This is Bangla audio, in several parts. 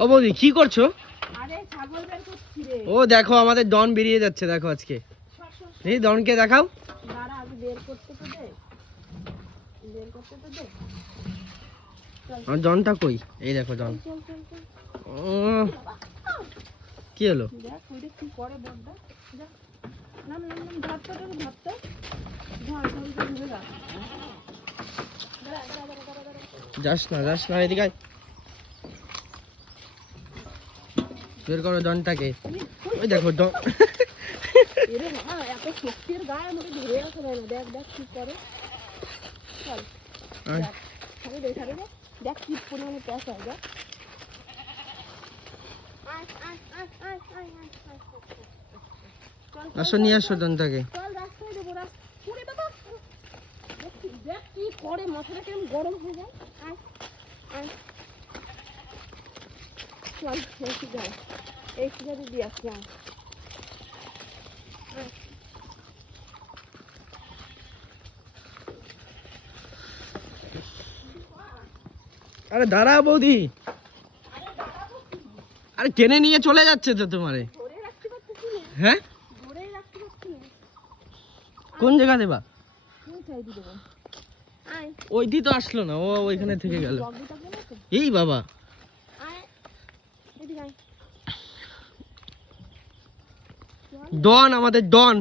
ও বৌদি কি করছো? আরে ছাগল বের করছি রে। ও দেখো আমাদের ডন বেরিয়ে যাচ্ছে, দেখো আজকে। এই ডনকে দেখাও। দাঁড়া আগে বের করতে তো দে। বের করতে তো দে। আমার ডনটা কই? এই দেখো ডন। চল চল চল। ও কি হলো? দেখ ওইটা কি করে বড়দা। যা। নাম নাম নাম ধরতে ধর ধরতে। ধর ধর ধরে যা। দাঁড়া দাঁড়া দাঁড়া দাঁড়া। যাস না এদিকে আয়। বের করো ডনটাকে। ওই দেখো ডন। এরে বাবা এত শক্তির গায়ে আমাকে ধরে রাখা যায় না। দেখ দেখ কি করে। চল। দেখ ছাড়ে দে ছাড়ে দে। দেখ কি পরিমাণে প্যাস হয় দেখ। আসো নিয়ে আসো ডনটাকে। চল রাস্তায় দেবো পুরে বাবা। দেখ কি করে মাথাটা কেমন গরম হয়ে যায়। আয় আয় চল এসে যাই এই সিগারে দিয়ে আসি। আয় আরে দাঁড়া বৌদি। আরে টেনে নিয়ে চলে যাচ্ছে তো তোমারে। ধরে রাখতে পারছিস না। হ্যাঁ ধরে রাখতে পারছিস না। কোন জায়গা দেবা? কোন সাইডে দেবো? আয় ওই দি তো আসলো না, ও ওইখানে থেকে গেল। জগটা গেল তো। এই বাবা আয় এদিকে আয়। ডন, আমাদের ডন।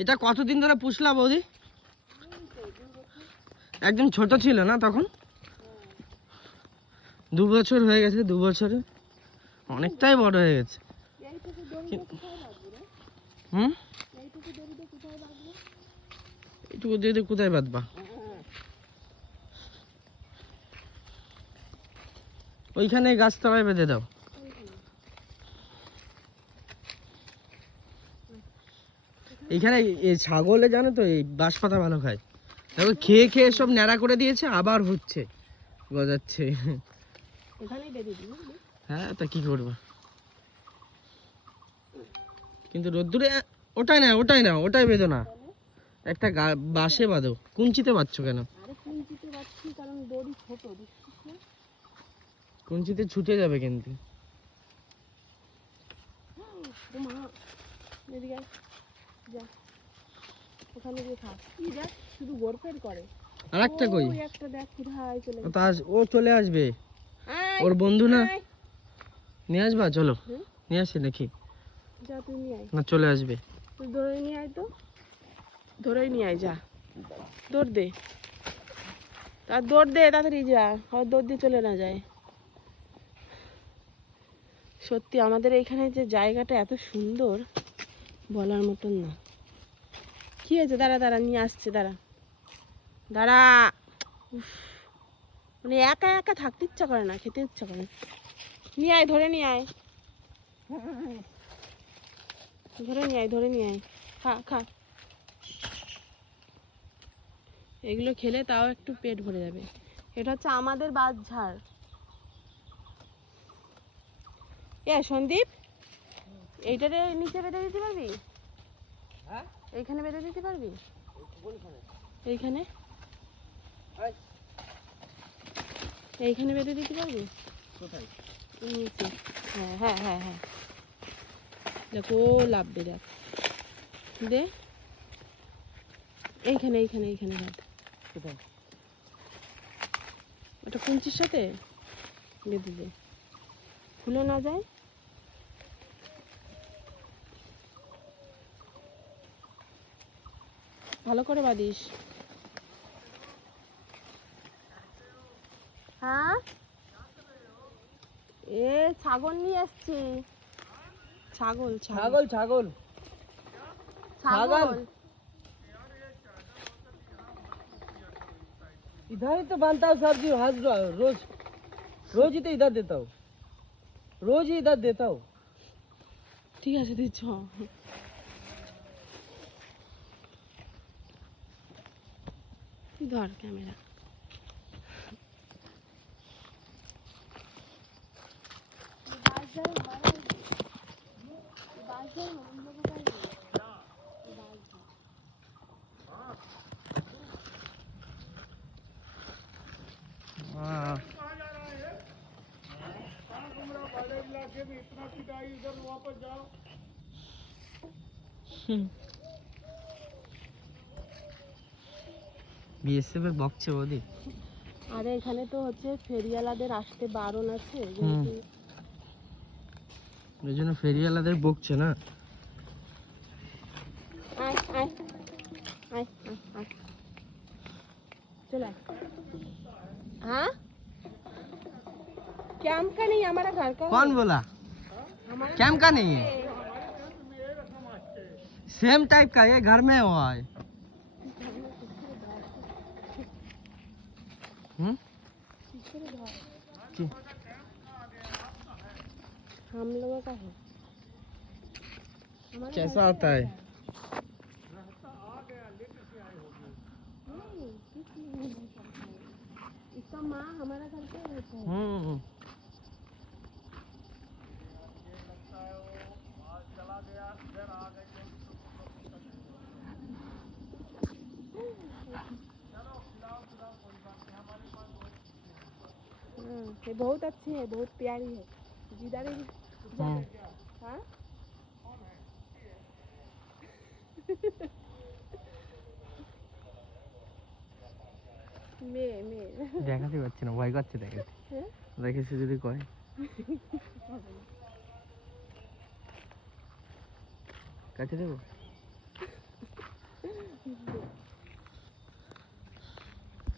এটা কতদিন ধরে পুষলা বৌদি? একদম ছোট ছিল না তখন? 2 বছর হয়ে গেছে। 2 বছরে অনেকটাই বড় হয়ে গেছে। এইটুকু দড়িটা কোথায় বাঁধবো রে? হুম এইটুকু দড়িটা কোথায় বাঁধবো? এইটুকু দিয়ে দিয়ে কোথায় বাঁধবা? ওইখানে গাছতলায় বেঁধে দাও। এইখানে ছাগলে জানো তো এই বাঁশ পাতা ভালো খায়। দেখো খেয়ে খেয়ে সব ন্যাড়া করে দিয়েছে, আবার হচ্ছে গজাচ্ছে। এখানেই বেঁধে দিই বুঝলি? হ্যাঁ তা কি করবো, কিন্তু রোদ্দুরে ওটাই না ওটাই বেঁধো না, একটা বাঁশে বাঁধো। কুঞ্চিতে বাঁধছো কেন? আরে কুঞ্চিতে বাঁধছি কারণ দড়ি ছোট দেখছিস না? কুঞ্চিতে ছুটে যাবে কিন্তু। ও মা এদিকে আয়। যা ওখানে গিয়ে খা। কি দেখ শুধু গোরফের করে। আর একটা কই? ওই একটা দেখ কোথায় চলে গেছে। ও চলে আসবে, আয়, ওর বন্ধু না। আয়। নিয়ে আসবা? চলো হুম? নিয়ে আসি নাকি? যা তুই নিয়ে আয়। না চলে আসবে। তুই ধরে নিয়ে আয় তো। ধরেই নিয়ে আয় যা। দৌড় দে। দৌড় দে তাড়াতাড়ি যা। আর দৌড় দিয়ে চলে না যায়। সত্যি আমাদের এইখানে যে জায়গাটা এত সুন্দর বলার মতন না। কি হয়েছে? দাঁড়া দাঁড়া নিয়ে আসছে দাঁড়া দাঁড়া। উফ, মানে একা একা থাকতে ইচ্ছা করে না, খেতে ইচ্ছা করে। নিয়ে আয় ধরে নিয়ে আয়। ধরে নিয়ে আয় খা খা। এগুলো খেলে তাও একটু পেট ভরে যাবে। এটা হচ্ছে আমাদের বাঁশঝাড়। সন্দীপ এইটারে নিচে বেঁধে দিতে পারবি? এইখানে বেঁধে দিতে পারবি? এইখানে এইখানে বেঁধে দিতে পারবি? কোথায়? নিচে। হ্যাঁ হ্যাঁ হ্যাঁ হ্যাঁ দেখো লাভবে দেখ দে। এইখানে এইখানে এইখানে বাঁধ। কোথায়? ওটা কুঞ্চির সাথে বেঁধে দে, খুলে না যায়। ভালো করে বাঁধিস। হ্যাঁ ছাগল নিয়ে এসছি। ছাগল ছাগল ছাগল ছাগল इधर ही तो बांधता हूँ सब्जी, रोज ही तो इधर देता हूँ, रोज ही इधर देता हूँ। ঠিক আছে তুই চ। ধর ক্যামেরা। বিএসএফ এর বকছে ওদি। আরে এখানে তো হচ্ছে ফেরিওয়ালাদের আসতে বারণ আছে, হুম। যেহেতু ওই জন্য ফেরিওয়ালাদের বকছে না। आए आए आए आए आए चलो आए। हाँ कैंप का नहीं, हमारा घर का कौन बोला हमारा कैंप का नहीं है? सेम टाइप का ये घर में हुआ है। कि- हम लोगों का है। हमारा कैसा घर आता है? नहीं, किस लिए नहीं करता है? इसका माँ हमारा घर पे रहता है। ये बहुत अच्छी है, बहुत प्यारी है। जिधर ही हाँ মেয়ে মেয়ে দেখাতে পারছি না, ভয় করছে দেখাতে। হ্যাঁ দেখেছি যদি কয় কাছে দেবো।